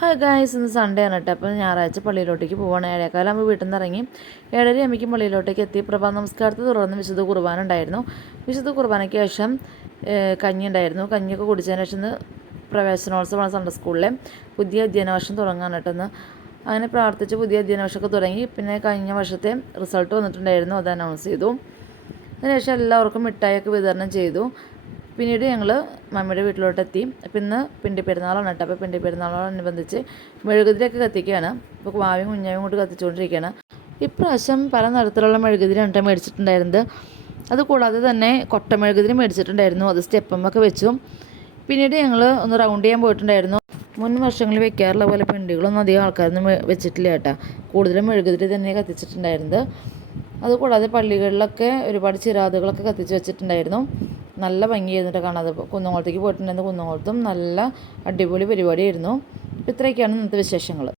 Hi guys, ഇന്ന് Sunday ആണ് കേട്ടോ. അപ്പോൾ ഞായറാഴ്ച പള്ളിയിലോട്ടേക്ക് പോവാണ്. 7:15 വീട്ടിൽ നിന്ന് ഇറങ്ങി 7:30 പള്ളിയിലോട്ടേക്ക് എത്തി. പ്രഭാ നമസ്കാരത്തെ തുടർന്ന് വിശുദ്ധ കുർബാന ഉണ്ടായിരുന്നു. വിശുദ്ധ കുർബാനയ്ക്ക് ശേഷം കഞ്ഞി ഉണ്ടായിരുന്നു. കഞ്ഞിയൊക്കെ കുടിച്ചതിന് ശേഷം പ്രവേശനോത്സവമാണ് സൺഡേ സ്കൂളിലെ. പുതിയ അധ്യയന വർഷം തുടങ്ങാൻ കേട്ടെന്ന് അങ്ങനെ പ്രാർത്ഥിച്ച് പുതിയ അധ്യയന വർഷമൊക്കെ തുടങ്ങി. പിന്നെ കഴിഞ്ഞ വർഷത്തെ റിസൾട്ട് വന്നിട്ടുണ്ടായിരുന്നു, അത് അനൗൺസ് ചെയ്തു. അതിനുശേഷം എല്ലാവർക്കും മിഠായിയൊക്കെ വിതരണം ചെയ്തു. പിന്നീട് ഞങ്ങൾ മമ്മിയുടെ വീട്ടിലോട്ടെത്തി. അപ്പം ഇന്ന് പിണ്ടി പെരുന്നാളാണ് കേട്ടോ. അപ്പോൾ പിണ്ടി പെരുന്നാളോടനുബന്ധിച്ച് മെഴുകുതിരിയൊക്കെ കത്തിക്കുകയാണ്. ഇപ്പോൾ വായും കുഞ്ഞായും കൊണ്ട് കത്തിച്ചുകൊണ്ടിരിക്കുകയാണ്. ഇപ്രാവശ്യം പല നിറത്തിലുള്ള മെഴുകുതിരിയാണ് കേട്ടോ മേടിച്ചിട്ടുണ്ടായിരുന്നത്. അതുകൂടാതെ തന്നെ കൊട്ട മെഴുകുതിരി മേടിച്ചിട്ടുണ്ടായിരുന്നു. അത് സ്റ്റെപ്പുമൊക്കെ വെച്ചു. പിന്നീട് ഞങ്ങൾ ഒന്ന് റൗണ്ട് ചെയ്യാൻ പോയിട്ടുണ്ടായിരുന്നു. മുൻ വർഷങ്ങളിൽ വെക്കാറുള്ള പോലെ പിണ്ടികളൊന്നും അധികം ആൾക്കാരൊന്നും വെച്ചിട്ടില്ല കേട്ടോ. കൂടുതലും മെഴുകുതിരി തന്നെ കത്തിച്ചിട്ടുണ്ടായിരുന്നത്. അതുകൂടാതെ പള്ളികളിലൊക്കെ ഒരുപാട് ചിരാതുകളൊക്കെ കത്തിച്ച് വെച്ചിട്ടുണ്ടായിരുന്നു. നല്ല ഭംഗിയായിരുന്നിട്ട് കാണാതെ. കുന്നംകുളത്തേക്ക് പോയിട്ടുണ്ടായിരുന്നു. കുന്നംകുളത്തും നല്ല അടിപൊളി പരിപാടിയായിരുന്നു. ഇത്രയൊക്കെയാണ് ഇന്നത്തെ വിശേഷങ്ങൾ.